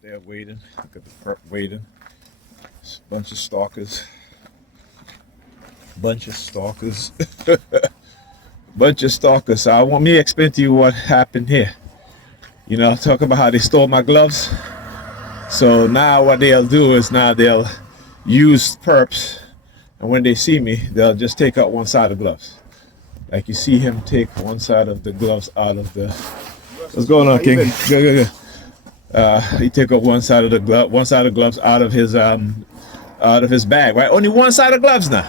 They're waiting. Look at the perp waiting. It's a bunch of stalkers. Bunch of stalkers. Bunch of stalkers. So I want me to explain to you what happened here. You know, talk about how they stole my gloves. So now what they'll do is now they'll use perps, and when they see me, they'll just take out one side of the gloves. Like you see him take one side of the gloves out of the. What's going on, King? Good. He took out one side of the gloves out of his bag. Right, only one side of gloves now.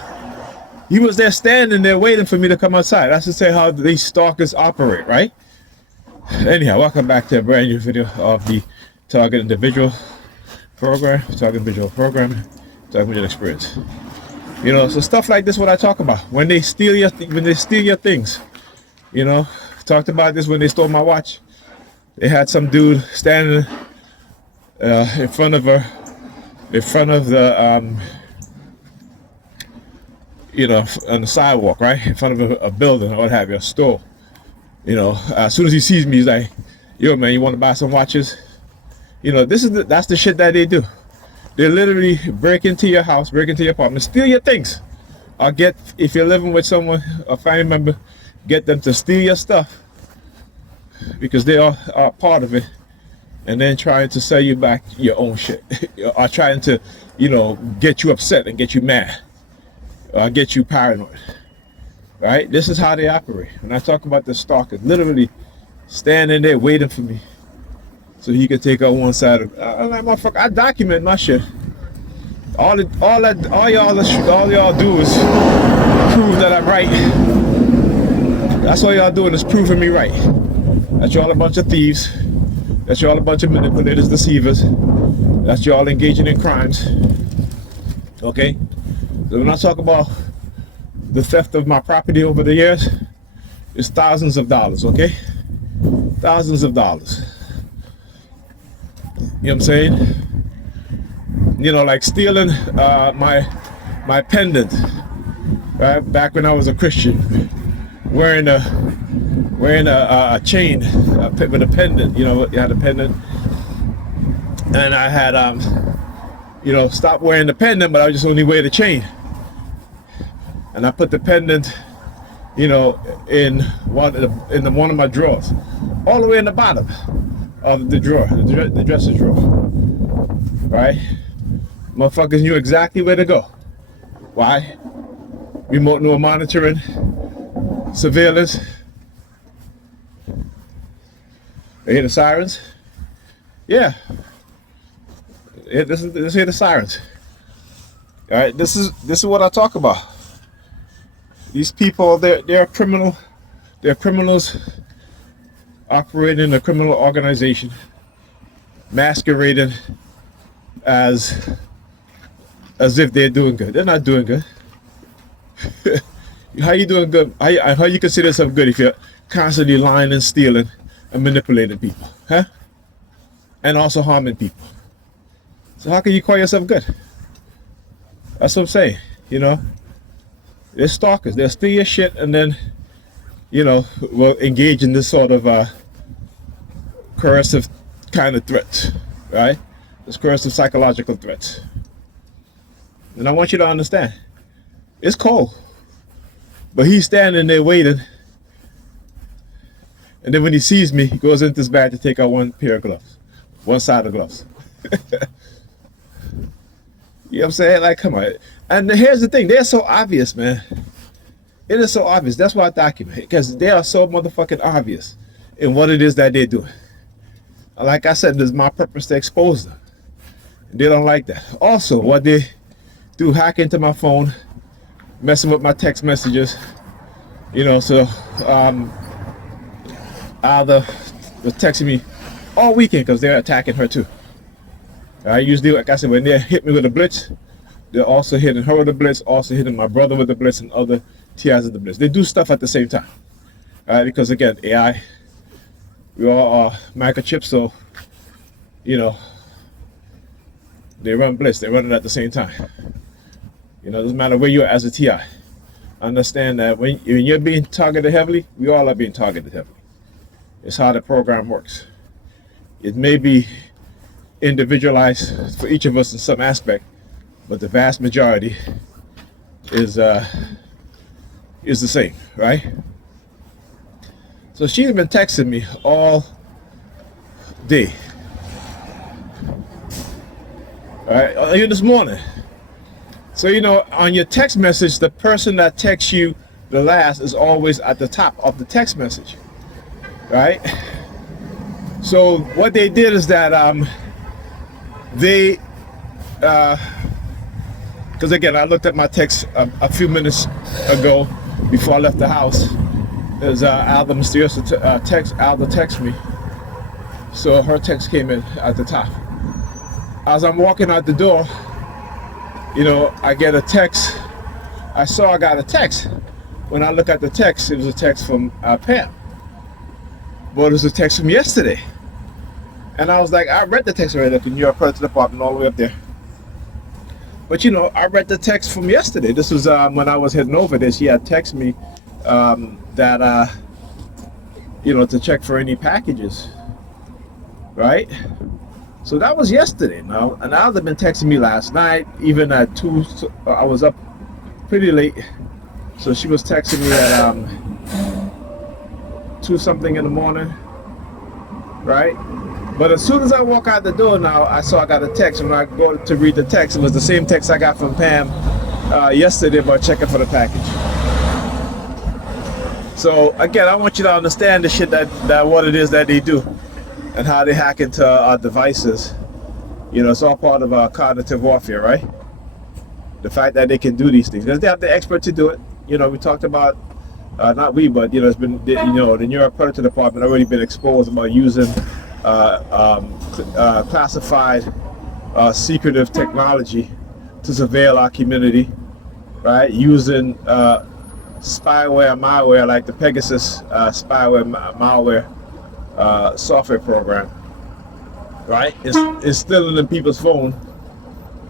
He was there standing there waiting for me to come outside. That's to say how these stalkers operate, right? Anyhow, welcome back to a brand new video of the Target Individual Program, Target Individual Program, Target Individual Experience. You know, so stuff like this, what I talk about when they steal your things. You know, talked about this when they stole my watch. They had some dude standing in front of the you know, on the sidewalk, right in front of a building or what have you, a store. You know, as soon as he sees me, he's like, "Yo, man, you want to buy some watches?" You know, that's the shit that they do. They literally break into your house, break into your apartment, steal your things. Or if you're living with someone, a family member, get them to steal your stuff because they are part of it, and then trying to sell you back your own shit, or trying to, you know, get you upset and get you mad, or get you paranoid. Right? This is how they operate. When I talk about the stalker, literally standing there waiting for me so he could take out one side of. I'm like, motherfucker, I document my shit. All y'all do is prove that I'm right. That's all y'all doing is proving me right. That y'all a bunch of thieves. That y'all a bunch of manipulators, deceivers. That y'all engaging in crimes. Okay? So when I talk about the theft of my property over the years, it's thousands of dollars, okay? Thousands of dollars. You know what I'm saying? You know, like stealing my pendant, right? Back when I was a Christian, wearing a chain with a pendant. You know, you had a pendant, and I had you know, stopped wearing the pendant, but I just only wear the chain. And I put the pendant, you know, in one of my drawers, all the way in the bottom of the drawer, the dresser drawer. Right? Motherfuckers knew exactly where to go. Why? Remote neural monitoring, surveillance. They hear the sirens? Yeah. Let's hear the sirens. All right. This is what I talk about. These people, they're criminal. They're criminals operating in a criminal organization, masquerading as if they're doing good. They're not doing good. How you doing good? How you consider yourself good if you're constantly lying and stealing and manipulating people, huh? And also harming people. So how can you call yourself good? That's what I'm saying. You know. They're stalkers. They'll steal your shit and then, you know, will engage in this sort of coercive kind of threats, right? This coercive psychological threats. And I want you to understand, it's cold, but he's standing there waiting. And then when he sees me, he goes into his bag to take out one pair of gloves, one side of gloves. You know what I'm saying? Like, come on. And here's the thing. They're so obvious, man. It is so obvious. That's why I document it. Because they are so motherfucking obvious in what it is that they're doing. Like I said, this is my purpose to expose them. They don't like that. Also, what they do, hack into my phone, messing with my text messages. You know, so either was texting me all weekend because they're attacking her too. I usually, like I said, when they hit me with a blitz, they're also hitting her with a blitz, also hitting my brother with a blitz, and other TIs with the blitz. They do stuff at the same time. All right, because again, AI, we all are microchips, so, you know, they run blitz, they run it at the same time. You know, it doesn't matter where you are as a TI. Understand that when you're being targeted heavily, we all are being targeted heavily. It's how the program works. It may be individualized for each of us in some aspect, but the vast majority is the same, right? So she's been texting me all day, all right, even this morning. So on your text message, the person that texts you the last is always at the top of the text message, right? So what they did is that they because again, I looked at my text a few minutes ago before I left the house. There's Alda mysterious text. Alda texted me, so her text came in at the top. As I'm walking out the door, I get a text. I got a text. When I look at the text, it was a text from Pam. But it was a text from yesterday. And I was like, I read the text already. Look, New York Predators Dept all the way up there. But I read the text from yesterday. This was when I was heading over there. She had texted me that to check for any packages, right? So that was yesterday. Now, and Alda been texting me last night, even at 2. I was up pretty late, so she was texting me at 2 something in the morning, right? But as soon as I walk out the door now, I got a text. When I go to read the text, it was the same text I got from Pam yesterday about checking for the package. So again, I want you to understand the shit that what it is that they do and how they hack into our devices. It's all part of our cognitive warfare, right? The fact that they can do these things because they have the expert to do it. We talked about not we, but it's been the New York Predator Department already been exposed about using classified secretive technology to surveil our community, right? Using spyware, malware like the Pegasus spyware, malware software program, right? It's still in people's phone,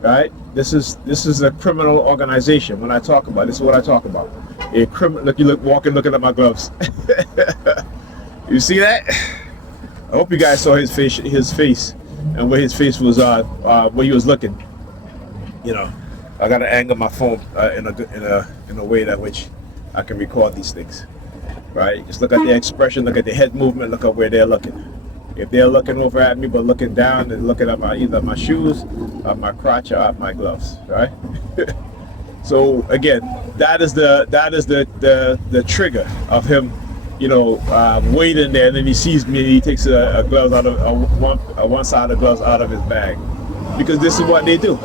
right? This is a criminal organization. When I talk about this is what I talk about. A criminal. Looking at my gloves. You see that? I hope you guys saw his face, and where his face was, where he was looking. I gotta angle my phone in a way that which I can record these things, right? Just look at the expression, look at the head movement, look at where they're looking. If they're looking over at me but looking down and looking at either my shoes, my crotch, or at my gloves, right? So again, that is the trigger of him, waiting there, and then he sees me and he takes a glove out of one side of the gloves out of his bag, because this is what they do.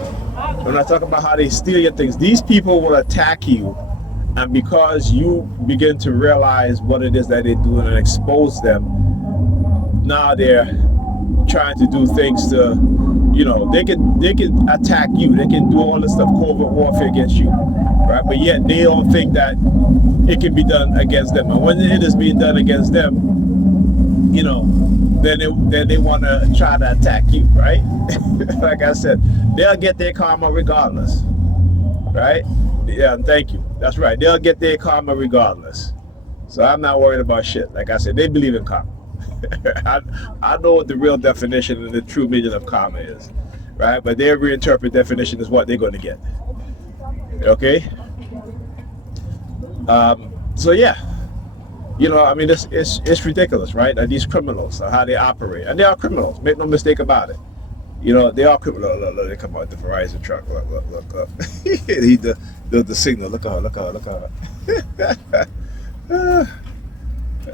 When I talk about how they steal your things, these people will attack you, and because you begin to realize what it is that they're doing and expose them, now they're trying to do things to, they can attack you. They can do all this stuff, covert warfare against you, right? But yet they don't think that it can be done against them. And when it is being done against them, then they want to try to attack you, right? Like I said, they'll get their karma regardless, right? Yeah, thank you. That's right. They'll get their karma regardless. So I'm not worried about shit. Like I said, they believe in karma. I know what the real definition and the true meaning of karma is, right? But their reinterpret definition is what they're going to get. Okay? So yeah, it's ridiculous, right? That these criminals, how they operate, and they are criminals. Make no mistake about it. They are criminals. Look, they come out the Verizon truck. Look. He the signal. Look at her.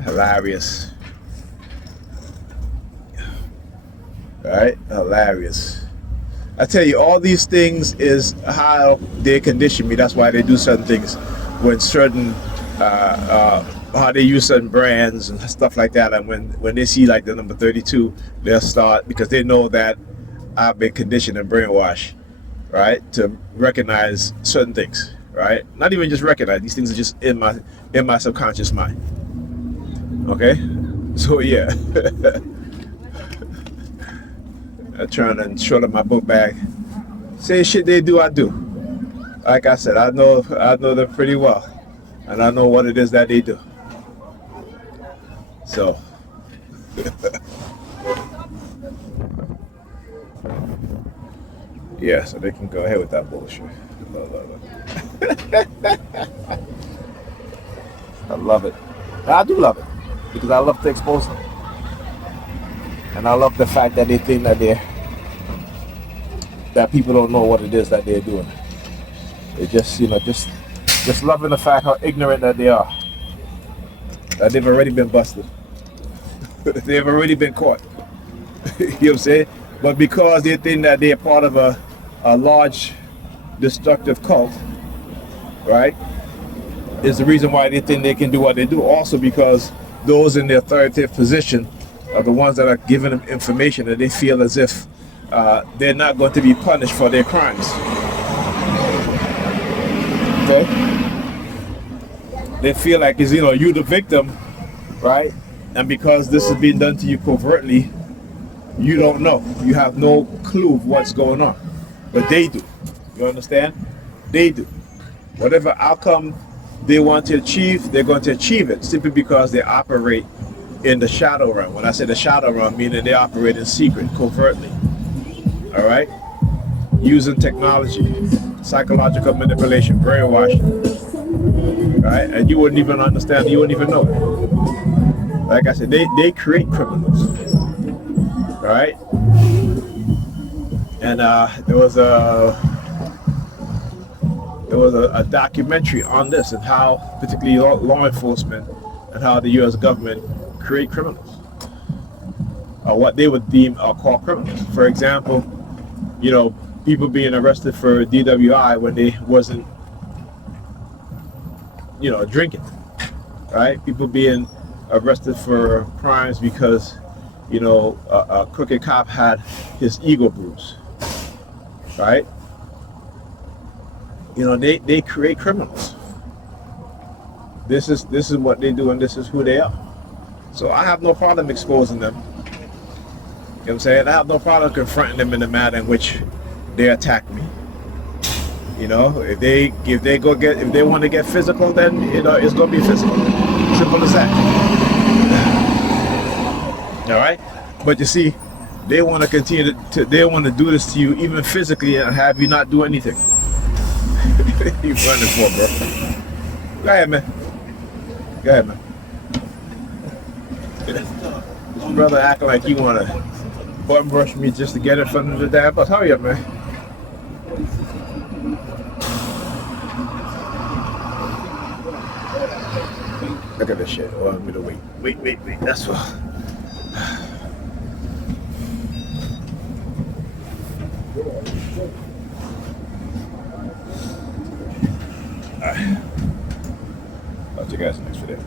Hilarious. Right? Hilarious. I tell you, all these things is how they condition me. That's why they do certain things when certain how they use certain brands and stuff like that. And when they see like the number 32, they'll start, because they know that I've been conditioned and brainwashed, right, to recognize certain things, right? Not even just recognize, these things are just in my subconscious mind. Okay? So yeah. I'm trying to short up my book bag. Same shit they do, I do. Like I said, I know them pretty well, and I know what it is that they do. So Yeah, so they can go ahead with that bullshit. I love it. I do love it because I love to expose them, and I love the fact that they think that people don't know what it is that they're doing. They just, just loving the fact how ignorant that they are. That they've already been busted. They've already been caught. You know what I'm saying? But because they think that they're part of a large destructive cult, right, is the reason why they think they can do what they do. Also because those in the authoritative position are the ones that are giving them information that they feel as if they're not going to be punished for their crimes. Okay? They feel like it's, you the victim, right? And because this is being done to you covertly, you don't know. You have no clue of what's going on. But they do. You understand? They do. Whatever outcome they want to achieve, they're going to achieve it simply because they operate in the shadow realm. When I say the shadow realm, meaning they operate in secret, covertly. All right? Using technology, psychological manipulation, brainwashing. Right? And you wouldn't even understand, you wouldn't even know it. Like I said, they create criminals. Right? And there was a documentary on this and how particularly law enforcement and how the U.S. government create criminals, or what they would deem or call criminals. For example, people being arrested for DWI when they wasn't, drinking, right? People being arrested for crimes because, a crooked cop had his ego bruised, right? They create criminals. This is what they do, and this is who they are. So I have no problem exposing them. You know what I'm saying? I have no problem confronting them in the manner in which they attack me. If they want to get physical, then it's gonna be physical. Simple as that. All right? But you see, they want to continue they want to do this to you even physically and have you not do anything. You running for, bro? Go ahead, man. Go ahead, man. This brother acting like you want to button brush me just to get in front of the damn bus. Hurry up, man. Look at this shit. Oh, I'm gonna wait. Wait. That's what. Alright. I'll see you guys next video.